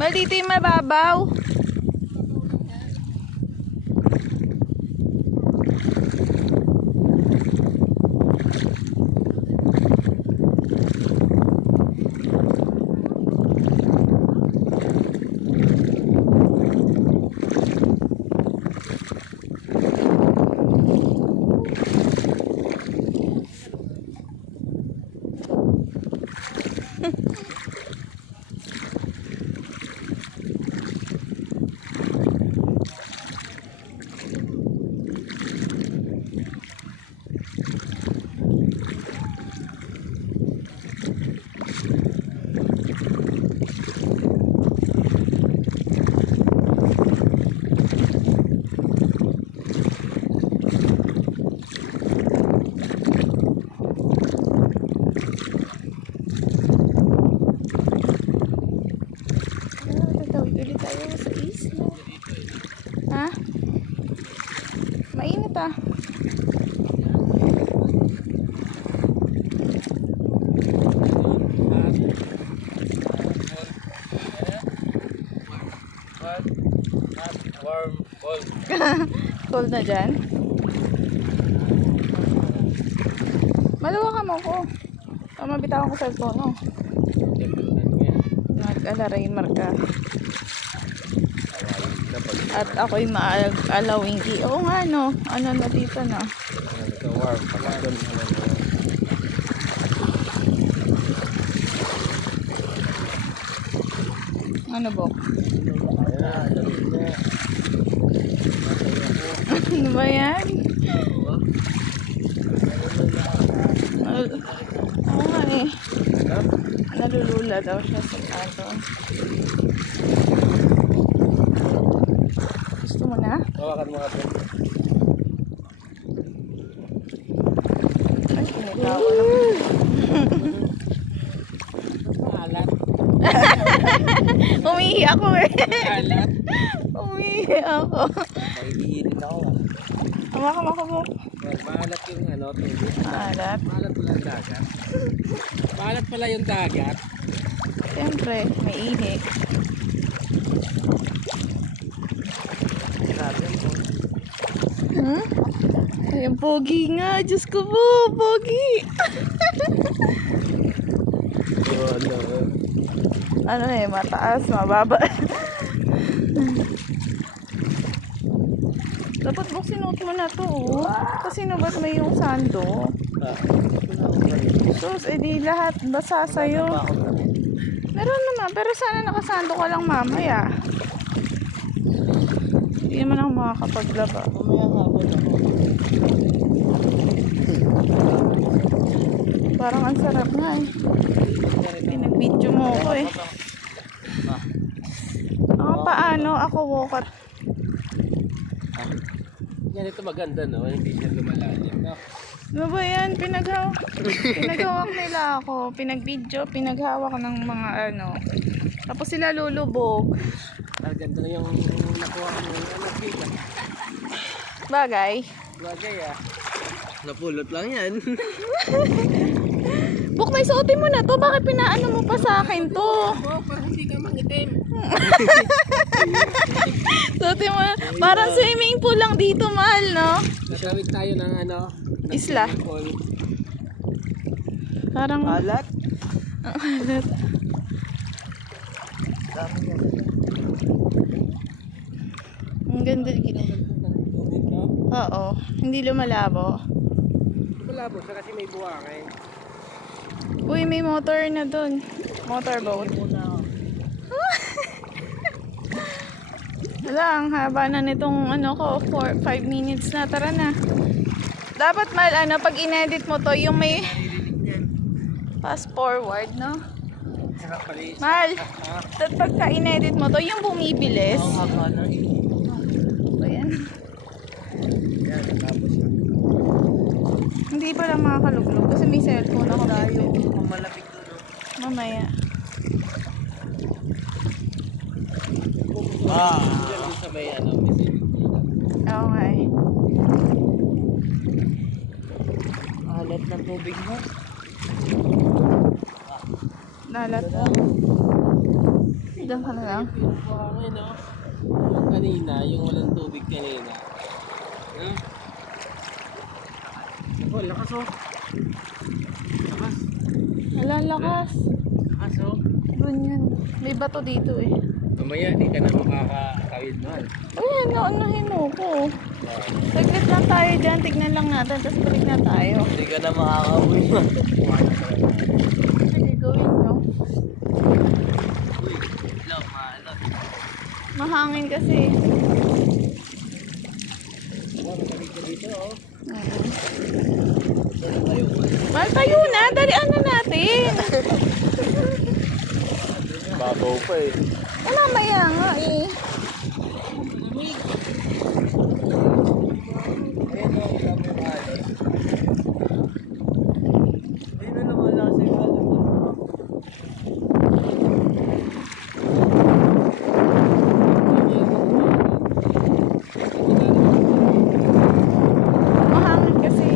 Mal, dito yung mababaw. Ha? Mainit ah. Warm, cold. Cold na dyan. Maluwa ka mo ko. Mabitawan ko sa cellphone, no? Nag-alarimer ka. At ako'y ma-allowing key. Oo nga, no? Ano na dito, no? Ito warm. Palagan. Ano ba? Ano ba yan? Oo nga eh. Nalulula daw siya sa ato. Gusto mo na? Hawakan mo ito. Ay, kinitawa naman. Alat. Umihi ako eh. Alat. Umihi ako. Pag-iinit ako. Hawakan ako mo. Maalat yung ano. Alat. Maalat pala yung dagat. Maalat pala yung dagat. Siyempre, may ihi. Grabe yan po. Hmm? Ayan, pogi nga. Diyos ko po, pogi. Ano eh, mataas, mababa. Dapat sinuot mo na to, oh. Kasi nubat mo yung sando. Sus, edi lahat basa sa'yo. Meron naman, pero sana nakasando ka lang mamaya. Hindi naman ako makakapaglaba. Parang ang sarap nga eh. Pinag-video mo ako eh. Paano ako walkat? Yan ito maganda no, hindi siya lumalalim no. Ano ba yan? Pinaghawak nila ako. Pinag-video, pinaghawak ng mga ano. Tapos sila lulubog. Ang ganda yung nakuha ko ng nakita. Bagay. Bagay ah. Napulot lang yan. Bukay, suotin mo na to. Bakit pinaano mo pa sa akin to? Oo, para hindi ka mangitim. Suotin mo na. Parang swimming pool lang dito, mahal, no? Natawid tayo ng ano? Isla. Parang Alat? ang alat. Ang ganda gina. Oo. Hindi lumalabo. Malabo siya kasi may buwangay. Uy, may motor na dun. Motorboat. Wala, ang haba na nitong ano ko, 5 minutes na. Tara na. Dapat mal, ano, pag inedit mo to, yung may fast forward, no? Mal, pagka inedit mo to, yung bumibilis. Ayan. Hindi pa lang makakaluglog kasi may cellphone ako tayo. Malapit doon. Mamaya. Diyan sa may ano, Oo nga eh. alat ng tubig mo. Nalat mo. Diyan ka na lang. Buhangin, no? Yung kanina, yung walang tubig kanina. No? Oh, lakas oh. Lakas. Wala lakas. Lakas oh. Ganyan. May bato dito eh. Mamaya, di ka na makakawid man. Ayan, naunahin mo ko. Saglit lang tayo dyan. Tignan lang natin. Tapos balik na tayo. Hindi ka na makakawid man. Sige, gawin nyo. Uy, love, maalot. Mahangin kasi. Oh, malamig ka dito oh. Mahal tayo na. Dalian na natin. Babaw pa eh. Wala maya nga eh. Ayan o, dami yung alon. Ayun na naman lang sa alon. Mahangin kasi.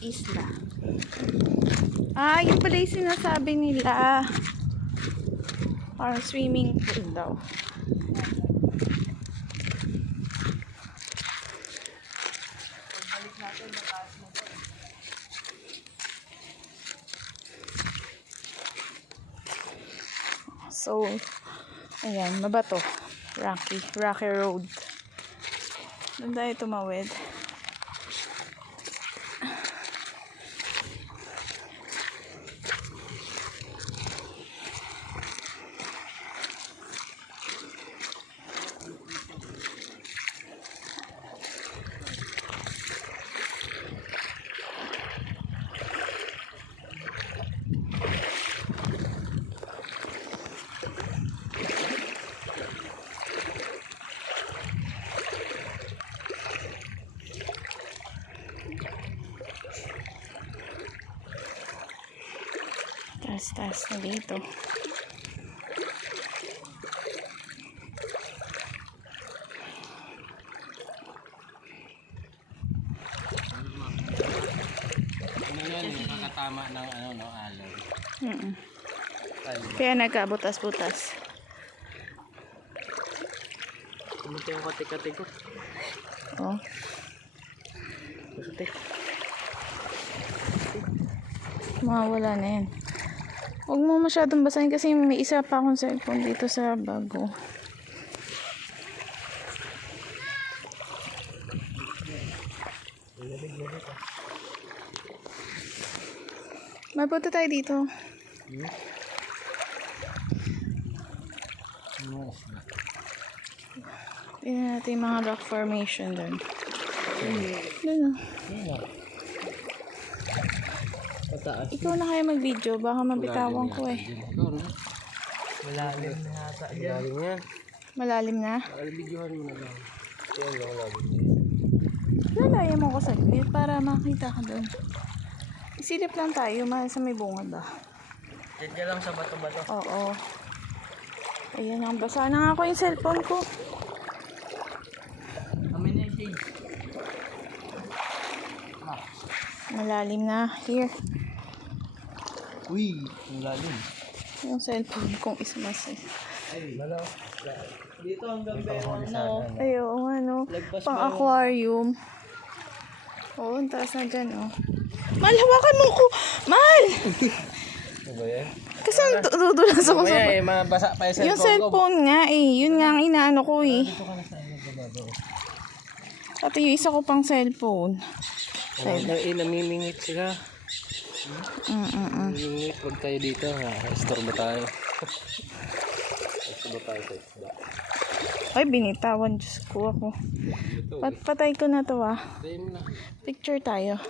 Isla. Ah, yung pala yung sinasabi nila. Parang swimming pool daw. So, ayan, mabato. Rocky road. Doon tayo tumawid. Taas na dito. Ano yan, yung kakatama ng ano, no, alon. Kaya nagkabutas-butas. Ano ito yung kati-kati ko? Oh. Mawawala na yan. Huwag mo masyadong basahin kasi may isa pa akong cellphone dito sa bago. Mapunta tayo dito. Tingnan natin yung mga rock formation doon. Doon o. Pataas. Ikaw na kaya mag-video. Baka mabitawan ko eh. Malalim na yata dyan. Malalim yan. Malalim na? Videohan mo na lang. Yan lang, malalim. Lalaya mo ko saglit para makita ka doon. Isilip lang tayo sa may bungad ba? Diyan ka lang sa bato-bato. Oo. Ayan ang basa na nga ako yung cellphone ko. Kami na yung shades. Malalim na. Here. Uy, malalim. Yung cellphone kong ismas eh. Ay, malaw. Dito hanggang beron. No. Ayo, ano. Lagpas Pang ba yun? aquarium. Oo, ang taas na dyan, oh. Mal, hawakan mo ko! Mal! Ano ba yan? Kasi dudulas ako sa... Mamaya mabasa pa yung cellphone Yung ko. cellphone nga eh. Yun nga ang inaano ko eh. Dito ka na sa ano, bababa. Pati yung isa ko pang cellphone. Namimingit sila. Namimingit. Huwag tayo dito. Store ba tayo? Store ba tayo sa isda? Ay, binitawan. Diyos ko ako. Patay ko na to ah. Tayo mo na. Picture tayo.